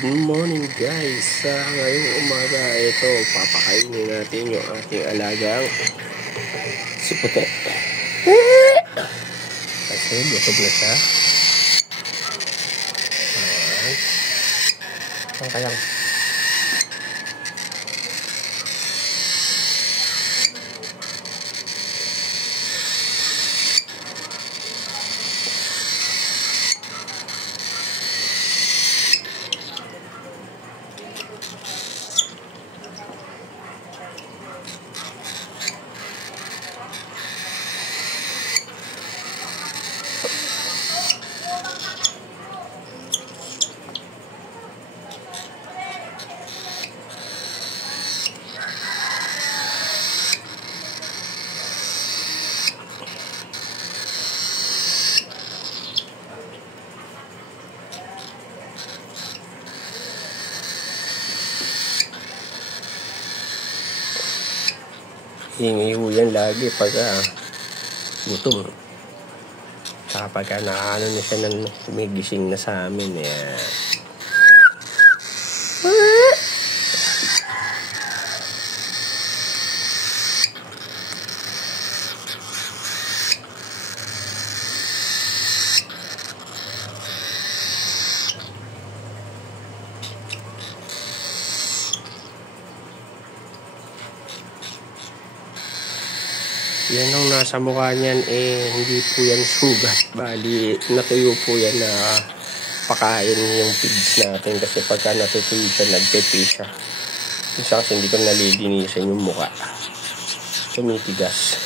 Good morning guys. Ngayong umaga ito, papakainin natin yung ating alagang si Puti. Kasi busog na siya. Ayan. Kayang. Hingi ho yan lagi pag gutom. Kapag naano na siya ng sumigising na sa amin. Yan ang nasa mukha niyan hindi po yan sugat. Bali, natuyo po yan na pakain yung pigs natin kasi pagka natutuyo siya, nagpepe siya. Isa kasi hindi ko nalilinisan yung mukha. Tumitigas.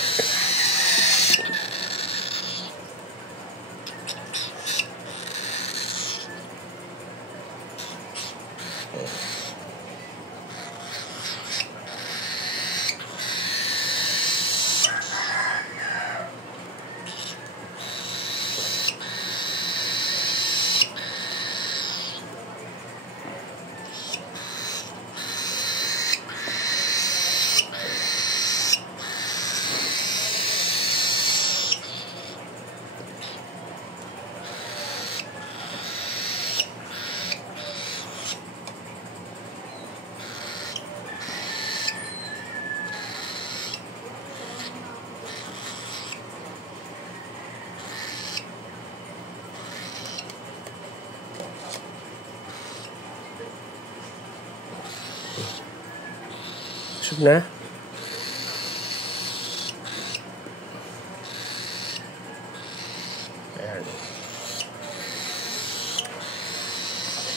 Busog na. Ayan.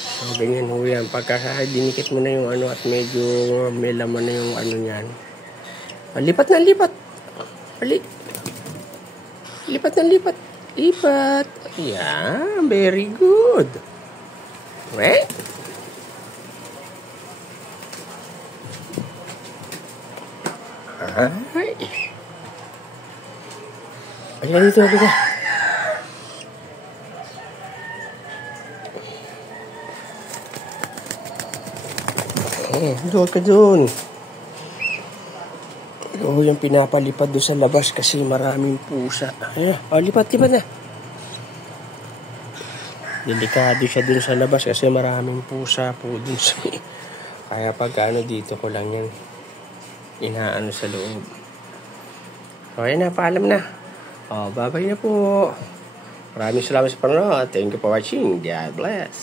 So, ganyan ho yan. Pagka dinikit mo na yung ano at medyo may laman na yung ano niyan. Lipat na, lipat. Lipat na, lipat. Lipat. Yeah, very good. Right? Ay. Ayan dito, dito. Doon ka doon. Oo, yung pinapalipad doon sa labas kasi maraming pusa. Ayan, lipat na. Delikado siya doon sa labas kasi maraming pusa po doon sa... Kaya pag dito ko lang yan inaano sa loob. Okay na, paalam na. Bye-bye na po. Maraming salamat sa panonood. Thank you for watching. God bless.